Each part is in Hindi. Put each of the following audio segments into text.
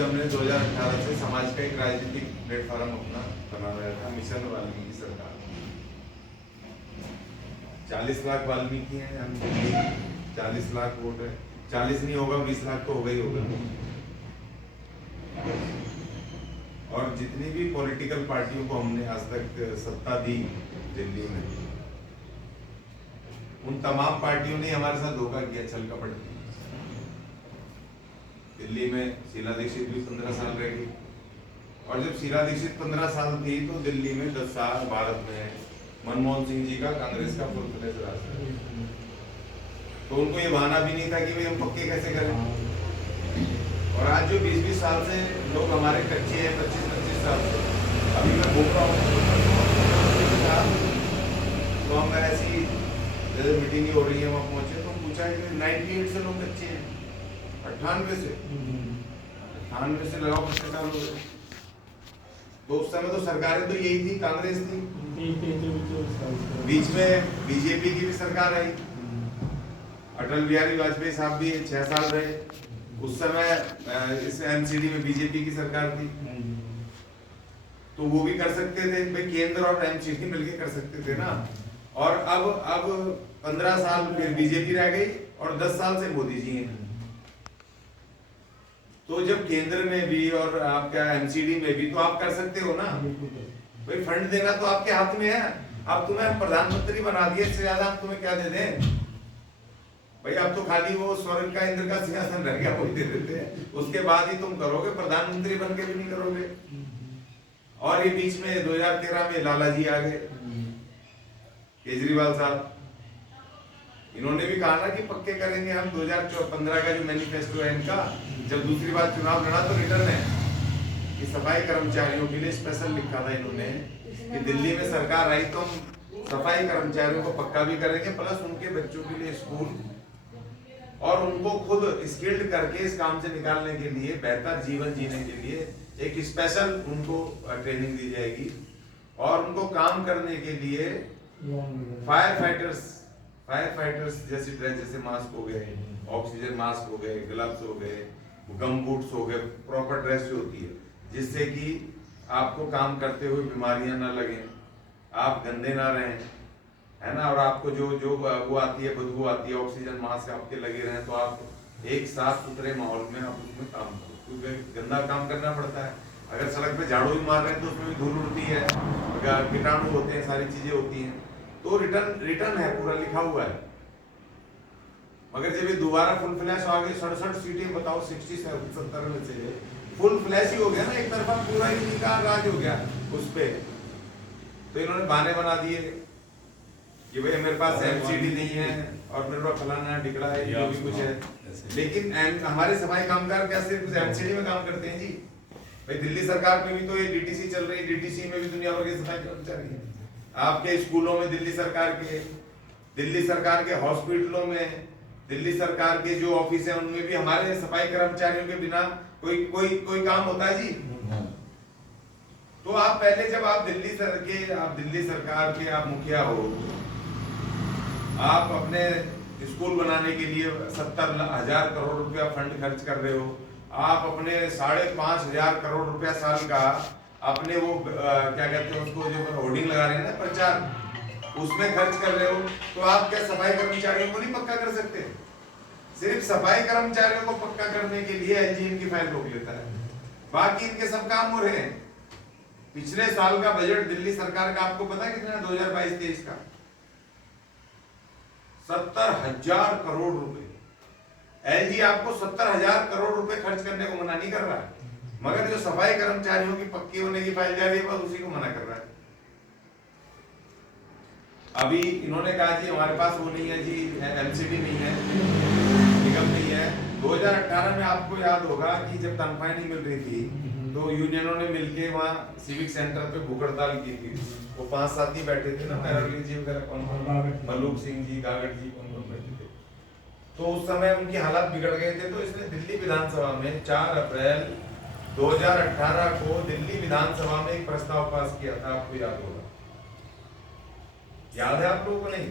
हमने 2018 से समाज का एक राजनीतिक प्लेटफॉर्म अपना बनाया था, मिशन वाल्मीकि सरकार। 40 लाख वाल्मीकि हैं हम दिल्ली, 40 लाख वोट है। 40 नहीं होगा 20 लाख तो होगा ही होगा। और जितनी भी पॉलिटिकल पार्टियों को हमने आज तक सत्ता दी दिल्ली में, उन तमाम पार्टियों ने हमारे साथ धोखा किया, छल कपट किया। दिल्ली में शीला दीक्षित भी 15 साल रह गई, और जब शीला दीक्षित 15 साल थी तो दिल्ली में 10 साल भारत में मनमोहन सिंह जी का कांग्रेस का फुल फ्लेज राज था। तो उनको ये बहाना भी नहीं था कि भाई हम पक्के कैसे करें। और आज जो 20-20 साल से लोग हमारे कच्चे हैं, 25-25 साल से, अभी मैं भूख रहा हूँ तो हम ऐसी जैसे मीटिंग हो रही है वहाँ पहुंचे तो पूछा है कि 98 से लोग कच्चे हैं, 98 से लगाओ 50 साल हो गए। तो उस समय तो सरकारें तो यही थी, कांग्रेस थी, बीच में बीजेपी की भी सरकार आई, अटल बिहारी वाजपेयी साहब भी 6 साल रहे। उस समय इस एमसीडी में बीजेपी की सरकार थी, तो वो भी कर सकते थे भाई, केंद्र और एमसीडी मिलके कर सकते थे ना। और अब 15 साल फिर बीजेपी रह गई और 10 साल से मोदी जी हैं। तो जब केंद्र में भी और आपका एमसीडी में भी तो आप कर सकते हो ना भाई, फंड देना तो आपके हाथ में है। अब तुम्हें प्रधानमंत्री बना दिए, इससे ज्यादा हम तुम्हें क्या दे दें भाई। अब तो खाली वो स्वर्ग का इंद्र का सिंहासन रह गया, वही दे देते हैं, उसके बाद ही तुम करोगे, प्रधानमंत्री बन के भी नहीं करोगे। और ये बीच में 2013 में लाला जी आ गए, केजरीवाल साहब, इन्होंने भी कहा ना कि पक्के करेंगे हम। 2015 का जो मैनिफेस्टो है इनका, जब दूसरी बार चुनाव लड़ा तो रिटर्न है कि सफाई कर्मचारियों के लिए स्पेशल लिखा था इन्होंने कि दिल्ली में सरकार आई तो हम सफाई कर्मचारियों को पक्का भी करेंगे, प्लस उनके बच्चों के लिए स्कूल, और उनको खुद स्किल्ड करके इस काम से निकालने के लिए, बेहतर जीवन जीने के लिए एक स्पेशल उनको ट्रेनिंग दी जाएगी। और उनको काम करने के लिए फायर फाइटर्स जैसी ड्रेस, जैसे मास्क हो गए, ऑक्सीजन मास्क हो गए, ग्लव्स हो गए, गम बूट्स हो गए, प्रॉपर ड्रेस जो होती है जिससे कि आपको काम करते हुए बीमारियां ना लगें, आप गंदे ना रहें, है ना। और आपको जो वो आती है, बदबू आती है, ऑक्सीजन मास्क आपके लगे रहें तो आप एक साफ सुथरे माहौल में आप उसमें काम करो, क्योंकि गंदा काम करना पड़ता है। अगर सड़क पे झाड़ू भी मार रहे हैं तो उसमें भी धूल उड़ती है, कीटाणु होते हैं, सारी चीजें होती हैं। तो रिटर्न है, पूरा लिखा हुआ है। मगर जब ये दोबारा फुल फ्लैश आ गई, 67 सीटें बताओ, 60-70 में से फुल फ्लैश ही हो गया ना, एक तरफा पूरा ही निकाल राज हो गया उस पे। तो इन्होंने बहाने बना दिए कि भाई मेरे पास एमसीडी नहीं है और मेरे पास फलाना टिकड़ा है, जो भी कुछ है। लेकिन हमारे सफाई कामगार क्या सिर्फ एमसीडी में काम करते हैं जी भाई? दिल्ली सरकार में भी तो ये डीटीसी चल रही है, डीटीसी में भी दुनिया भर के सफाई कर्मचारी हैं। आपके स्कूलों में दिल्ली सरकार के हॉस्पिटलों में, दिल्ली सरकार के जो ऑफिस है उनमें भी हमारे सफाई कर्मचारियों के बिना कोई काम होता है जी? तो आप पहले जब आप दिल्ली सरकार के आप मुखिया हो, आप अपने स्कूल बनाने के लिए 70,000 करोड़ रुपया फंड खर्च कर रहे हो, आप अपने 5,500 करोड़ रुपया साल का अपने वो क्या कहते हैं उसको, जो होर्डिंग लगा रहे हैं ना प्रचार, उसमें खर्च कर रहे हो, तो आप क्या सफाई कर्मचारियों को नहीं पक्का कर सकते? सिर्फ सफाई कर्मचारियों को पक्का करने के लिए एलजी इनकी फाइल रोक लेता है, बाकी इनके सब काम हो रहे हैं। पिछले साल का बजट दिल्ली सरकार का आपको पता है कितना है? 2022-23 का 70,000 करोड़ रुपए। एलजी आपको 70,000 करोड़ रुपए खर्च करने को मना नहीं कर रहा है, मगर जो सफाई कर्मचारियों की पक्की होने की फाइल जा रही है बस उसी को मना कर रहा है। अभी इन्होंने कहा जी हमारे पास वो नहीं है जी, एमसीडी नहीं है, निगम नहीं है। 2018 में आपको याद होगा कि जब तनख्वाह नहीं मिल रही थी तो यूनियनों ने मिलके वहाँ सिविक सेंटर पे भूख हड़ताल की थी। वो 5 साथी बैठे थे ना, पैरावी जी वगैरह, कौन, मलूक सिंह जी, गागड़ जी, कौन बैठे थे। तो उस समय उनकी हालत बिगड़ गए थे, तो इसने दिल्ली विधानसभा में 4 अप्रैल 2018 को दिल्ली विधानसभा में एक प्रस्ताव पास किया था, आपको याद होगा, याद है आप लोगों को? नहीं,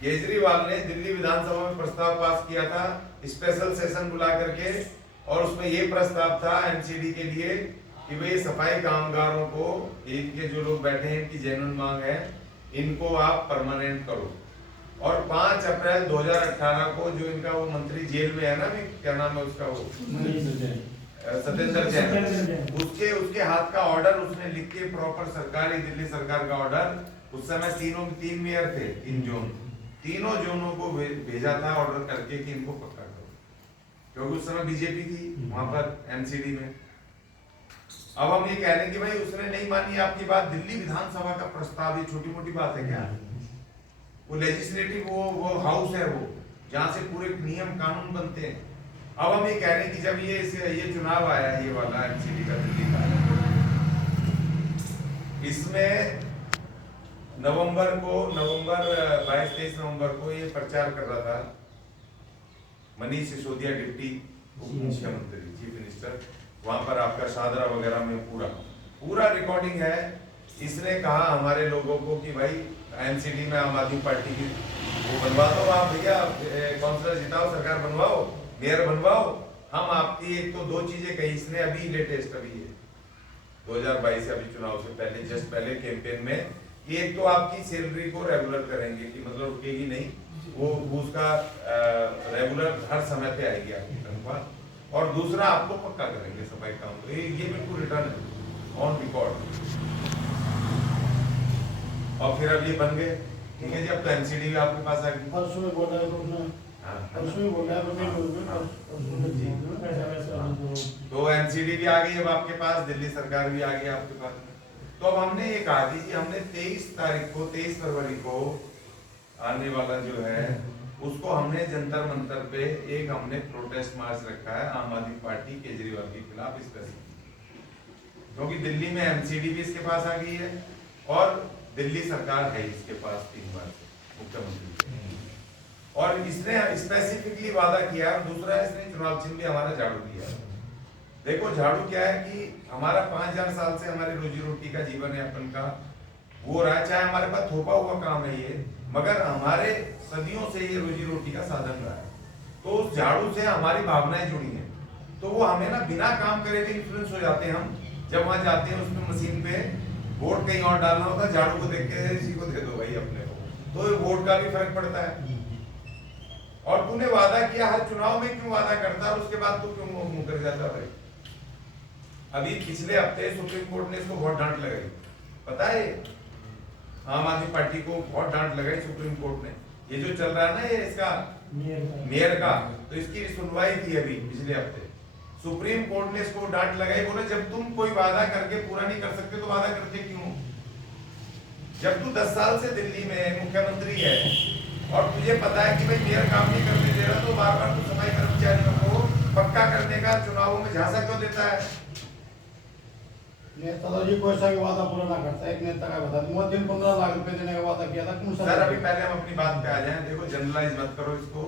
केजरीवाल ने दिल्ली विधानसभा में प्रस्ताव पास किया था, स्पेशल सेशन बुला करके और उसमें ये प्रस्ताव था एमसीडी के लिए कि भाई सफाई कामगारों को, इनके जो लोग बैठे हैं इनकी जेन्युइन मांग है, इनको आप परमानेंट करो। और 5 अप्रैल 2018 को जो इनका वो मंत्री जेल में है ना, भी क्या नाम है उसका, वो सत्येंद्र जैन, उसके हाथ का ऑर्डर उसने लिख के प्रॉपर सरकारी, दिल्ली सरकार का ऑर्डर, उस समय 3 मेयर थे, 3 जोन, तीनों जोनों को भेजा था ऑर्डर करके कि इनको पक्का करो, क्योंकि उस समय बीजेपी थी वहां पर एमसीडी में। अब हम ये कह रहे हैं कि भाई उसने नहीं मानी आपकी बात। दिल्ली विधानसभा का प्रस्ताव, ये छोटी मोटी बात है क्या? वो लेजिस्लेटिव वो हाउस है, वो जहां से पूरे नियम कानून बनते हैं। अब हम ये कह रहे हैं कि जब ये चुनाव आया, ये वाला एमसीडी का दिल्ली का, इसमें नवंबर 22-23 नवंबर को ये प्रचार कर रहा था मनीष सिसोदिया, डिप्टी मुख्यमंत्री, चीफ मिनिस्टर, वहां पर आपका शादरा वगैरह में पूरा रिकॉर्डिंग है। इसने कहा हमारे लोगों को कि भाई एमसीडी में आम आदमी पार्टी की वो बनवा दो, आप भैया काउंसलर जिताओ, सरकार बनवाओ, मेयर बनवाओ, हम आपकी एक तो 2 चीजें कही इसने अभी लेटेस्ट, अभी ये 2022 से अभी चुनाव से पहले, जस्ट पहले कैंपेन में, कि एक तो आपकी सैलरी को रेगुलर करेंगे कि मतलब रुकेगी नहीं, वो उसका रेगुलर हर समय पे आएगी आपकी तनख्वाह, और दूसरा आपको पक्का करेंगे सफाई काम, तो ये बिल्कुल रिटर्न है ऑन रिकॉर्ड। और फिर अब ये बन गए, ठीक है जी। अब तो एमसीडी भी आपके पास आ गई, तो एमसीडी भी आ गई अब आपके पास, दिल्ली सरकार भी आ गई आपके पास। तो अब हमने ये कहा कि हमने 23 फरवरी को आने वाला जो है उसको हमने जंतर मंतर पे एक हमने प्रोटेस्ट मार्च रखा है आम आदमी पार्टी केजरीवाल के खिलाफ स्पेसिफिक, क्योंकि दिल्ली में एमसीडी भी इसके पास आ गई है और दिल्ली सरकार है इसके पास 3 बार से मुख्यमंत्री, और इसने स्पेसिफिकली वादा किया। और दूसरा, इसने चुनाव चिन्ह भी हमारा झाड़ू दिया है। देखो झाड़ू क्या है कि हमारा 5000 साल से हमारी रोजी रोटी का जीवन यापन का वो रहा, चाहे हमारे पास थोपा हुआ काम है ये, मगर हमारे सदियों से ये रोजी रोटी का साधन रहा है। तो उस झाड़ू से हमारी भावनाएं जुड़ी हैं, तो वो हमें ना बिना काम करे भी इन्फ्लुएंस हो जाते हैं। हम जब वहां जाते हैं उसमें मशीन पे वोट कहीं और डालना होता है, झाड़ू को देख के इसी को दे दो भाई अपने को, तो वोट का भी फर्क पड़ता है। और तूने वादा किया, हर चुनाव में क्यों वादा करता है और उसके बाद तू क्यों मुंह कर जाता भाई? अभी पिछले हफ्ते सुप्रीम कोर्ट ने इसको बहुत डांट लगाई, पता है, आम आदमी पार्टी को बहुत डांट लगाई सुप्रीम कोर्ट ने। ये जो चल रहा है ना ये इसका मेयर का, तो इसकी सुनवाई थी अभी पिछले हफ्ते। सुप्रीम कोर्ट ने इसको डांट लगाई, बोले जब तुम कोई वादा करके पूरा नहीं कर सकते तो वादा करते क्यों? जब तू 10 साल से दिल्ली में मुख्यमंत्री है और तुझे पता है कि भाई मेयर काम नहीं करने दे रहा, तो बार बार तू सफाई कर्मचारियों को पक्का करने का चुनावों में झांसा क्यों देता है? नेता जी कोई सा वादा पूरा ना करता है। एक नेता का बता दूं, दिन 15 लाख रुपए देने का वादा किया था कौन सा? सर अभी पहले हम अपनी बात पे आ जाएं। देखो जनरलाइज मत करो इसको,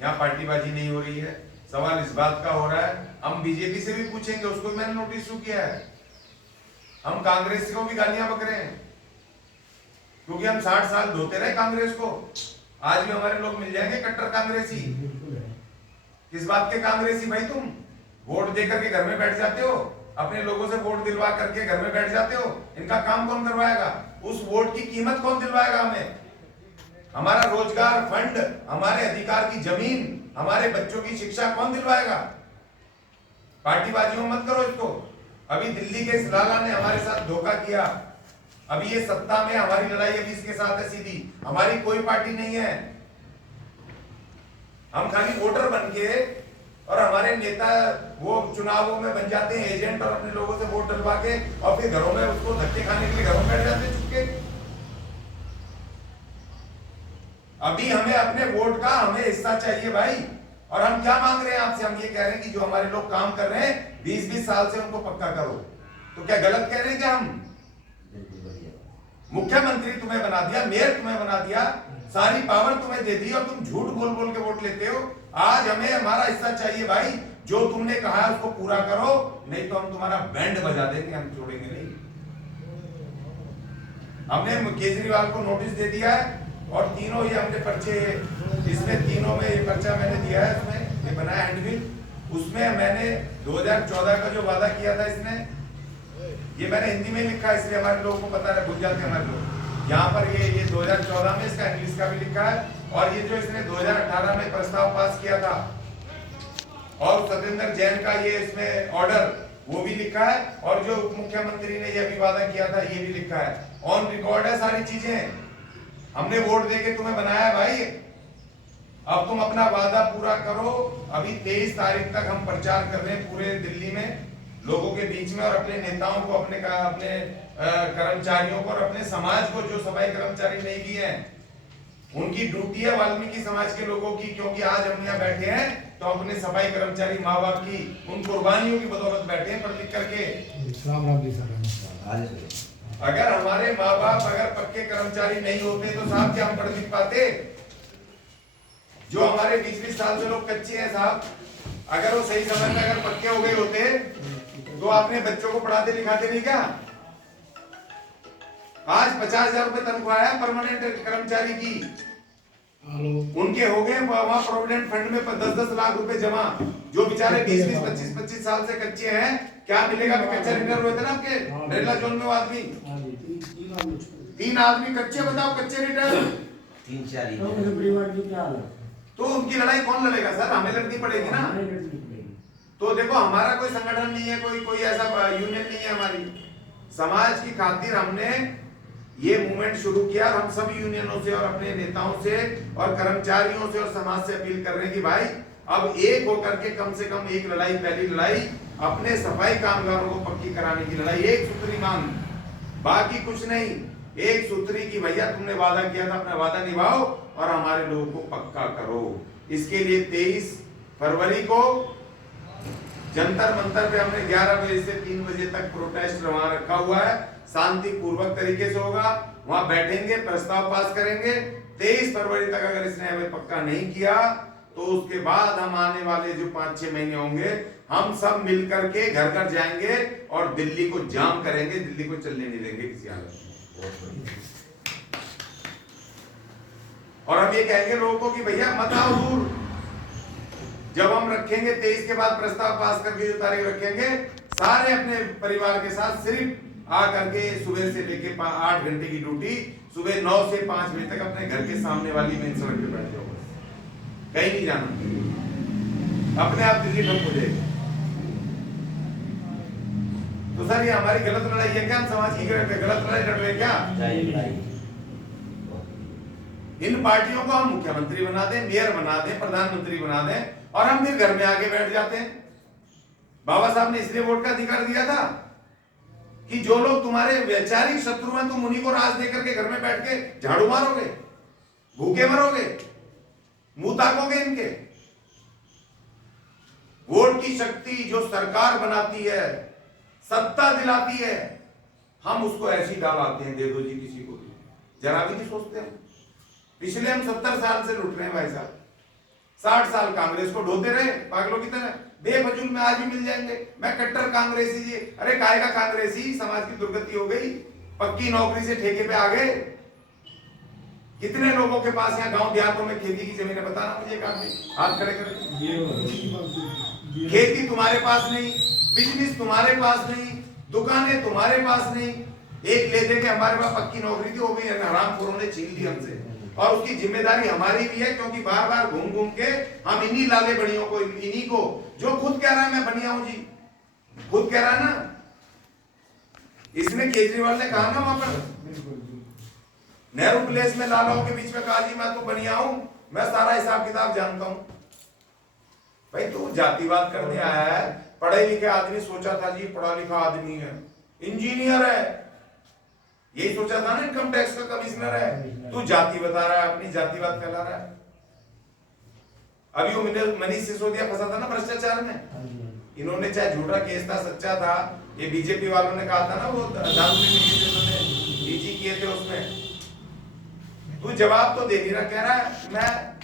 यहाँ पार्टीबाजी नहीं हो रही है। सवाल इस बात का हो रहा है, हम बीजेपी से भी पूछेंगे, उसको मैंने नोटिस किया है, हम कांग्रेस को भी गालियां बक रहे हैं, क्योंकि हम 60 साल धोते रहे कांग्रेस को। आज भी हमारे लोग मिल जाएंगे कट्टर कांग्रेसी। किस बात के कांग्रेसी भाई? तुम वोट दे करके घर में बैठ जाते हो, अपने लोगों से वोट दिलवा करके घर में बैठ जाते हो, इनका काम कौन करवाएगा? उस वोट की कीमत कौन दिलवाएगा हमें? हमारा रोजगार फंड, हमारे अधिकार की जमीन, हमारे बच्चों की शिक्षा कौन दिलवाएगा? पार्टीबाजियों मत करो इसको। अभी दिल्ली के इस लाला ने हमारे साथ धोखा किया, अभी ये सत्ता में, हमारी लड़ाई अभी इसके साथ है सीधी। हमारी कोई पार्टी नहीं है, हम खाली वोटर बन के, और हमारे नेता वो चुनावों में बन जाते हैं एजेंट, और अपने लोगों से वोट डलवा के और फिर घरों में उसको धक्के खाने के लिए घरों में बैठ जाते हैं चुपके। अभी हमें अपने वोट का हमें हिस्सा चाहिए भाई। और हम क्या मांग रहे हैं आपसे? हम ये कह रहे हैं कि जो हमारे लोग काम कर रहे हैं 20-20 साल से, उनको पक्का करो। तो क्या गलत कह रहे हैं क्या हम? मुख्यमंत्री तुम्हें बना दिया, मेयर तुम्हें बना दिया, सारी पावर तुम्हें दे दी, और तुम झूठ बोल बोल के वोट लेते हो। आज हमें हमारा हिस्सा चाहिए भाई, जो तुमने कहा है उसको पूरा करो, नहीं तो हम तुम्हारा बैंड बजा देंगे, हम छोड़ेंगे नहीं। हमने केजरीवाल को नोटिस दे दिया है, और तीनों ये हमने पर्चे, इसमें तीनों में ये पर्चा मैंने दिया है, इसमें ये बनाया हैंडबिल, उसमें मैंने 2014 का जो वादा किया था इसने, ये मैंने हिंदी में लिखा है इसलिए हमारे लोगों को पता है, भूल जाते हैं हमारे लोग। यहाँ पर ये 2014 में इसका इंग्लिश का भी लिखा है, और ये जो इसने 2018 में प्रस्ताव पास किया था और सत्येंद्र जैन का ये इसमें ऑर्डर वो भी लिखा है, और जो उप मुख्यमंत्री ने ये भी वादा किया था ये भी लिखा है, ऑन रिकॉर्ड है सारी चीजें। हमने वोट देके तुम्हें बनाया है भाई, अब तुम अपना वादा पूरा करो। अभी 23 तारीख तक हम प्रचार कर रहे हैं पूरे दिल्ली में लोगों के बीच में, और अपने नेताओं को, अपने कर्मचारियों को और अपने समाज को, जो सफाई कर्मचारी नहीं भी हैं, उनकी ड्यूटी है वाल्मीकि समाज के लोगों की, क्योंकि आज हम यहाँ बैठे हैं तो अपने सफाई कर्मचारी माँ बाप की उन कुर्बानियों की बदौलत बैठे हैं पढ़ लिख करके। राम जी सर, अगर हमारे माँ बाप अगर पक्के कर्मचारी नहीं होते तो साहब क्या हम पढ़ लिख पाते? जो हमारे 20-20 साल से लोग कच्चे हैं साहब, अगर वो सही समय में अगर पक्के हो गए होते तो अपने बच्चों को पढ़ाते लिखाते नहीं क्या? आज 50,000 रुपए तनख्वाह है परमानेंट कर्मचारी की, उनके हो गए वहां प्रोविडेंट फंड में 10-10 लाख रुपए जमा। जो बेचारे 20-20, 25-25 साल से कच्चे हैं, क्या मिलेगा? कच्चा रिटायर हुए थे ना आपके नरेला जोन में वो आदमी, 3 आदमी कच्चे, बताओ कच्चे रिटायर 3-4 तो उनकी लड़ाई कौन लड़ेगा सर? हमें लड़नी पड़ेगी ना। तो देखो हमारा कोई संगठन नहीं है, कोई ऐसा यूनियन नहीं है हमारी। समाज की खातिर हमने ये मूवमेंट शुरू किया, और हम सब यूनियनों से और अपने नेताओं से और कर्मचारियों से और समाज से अपील कर रहे हैं कि भाई अब एक होकर के कम से कम एक लड़ाई, पहली लड़ाई अपने सफाई कामगारों को पक्की कराने की लड़ाई, एक सूत्री मांग, बाकी कुछ नहीं, एक सूत्री की भैया तुमने वादा किया था, अपना वादा निभाओ और हमारे लोगों को पक्का करो। इसके लिए 23 फरवरी को जंतर मंतर पे हमने 11 बजे से 3 बजे तक प्रोटेस्ट वहां रखा हुआ है, शांतिपूर्वक तरीके से होगा, वहां बैठेंगे, प्रस्ताव पास करेंगे। 23 फरवरी तक अगर इसने हमें पक्का नहीं किया तो उसके बाद हम आने वाले जो 5-6 महीने होंगे, हम सब मिलकर के घर घर जाएंगे और दिल्ली को जाम करेंगे, दिल्ली को चलने नहीं देंगे किसी हालत में। और हम ये कहेंगे लोगों को कि भैया मत आओ दूर, जब हम रखेंगे 23 के बाद प्रस्ताव पास करके जो तारीख रखेंगे, सारे अपने परिवार के साथ सिर्फ आ करके सुबह से लेके 8 घंटे की ड्यूटी, सुबह 9 से 5 बजे तक अपने घर के सामने वाली मेन सड़क पे बैठ जाओ, कहीं नहीं जाना, अपने आप दिल्ली ठप हो जाएगी। तो सर ये हमारी गलत लड़ाई है क्या? हम समाज की गलत लड़ाई लड़ रहे हैं क्या? इन पार्टियों को हम मुख्यमंत्री बना दें, मेयर बना दें, प्रधानमंत्री बना दें, और हम फिर घर में आके बैठ जाते हैं। बाबा साहब ने इसलिए वोट का अधिकार दिया था कि जो लोग तुम्हारे वैचारिक शत्रु हैं, तुम उन्हीं को राज देकर के घर में बैठ के झाड़ू मारोगे, भूखे मरोगे, मुंह ताकोगे इनके। वोट की शक्ति जो सरकार बनाती है, सत्ता दिलाती है, हम उसको ऐसी डालाते हैं, दे दो जी किसी को भी, जरा भी नहीं सोचते हम। पिछले हम 70 साल से लुट रहे हैं भाई साहब, 60 साल कांग्रेस को ढोते रहे पागलों की तरह, बेफजूल में आज भी मिल जाएंगे। मैं कट्टर कांग्रेसी जी, अरे काय का कांग्रेसी, समाज की दुर्गति हो गई, पक्की नौकरी से ठेके पे आ गए। कितने लोगों के पास यहाँ गांव देहातों में खेती की जमीन है, बताना मुझे, हाथ खड़े करें। खेती तुम्हारे पास नहीं, बिजनेस तुम्हारे पास नहीं, दुकानें तुम्हारे पास नहीं, एक ले दे के हमारे पास पक्की नौकरी थी, वो भी हरामखोरों ने छीन ली हमसे, और उसकी जिम्मेदारी हमारी भी है, क्योंकि बार बार घूम घूम के हम इन्हीं लाले बड़ियों को, इन्हीं को, जो खुद कह रहा है मैं बनिया हूं जी, खुद कह रहा है ना, इसने केजरीवाल ने कहा ना वहां पर नेहरू प्लेस में लालाओं के बीच में कहा जी मैं तो बनिया हूं, मैं सारा हिसाब किताब जानता हूं। भाई तू जातिवाद करने आया है, पढ़े लिखे आदमी सोचा था जी पढ़ा लिखा आदमी है, इंजीनियर है, यही सोचा था ना, इनकम टैक्स का कमिश्नर है, तू जाति बता रहा है, अपनी जातिवाद फैला रहा है। अभी वो मनीष सिसोदिया फंसा था ना भ्रष्टाचार में, इन्होंने चाहे झूठा केस था सच्चा था, ये बीजेपी वालों ने कहा था ना वो दारू पीने किए थे उसमें, तू जवाब तो दे नहीं रहा, कह रहा है मैं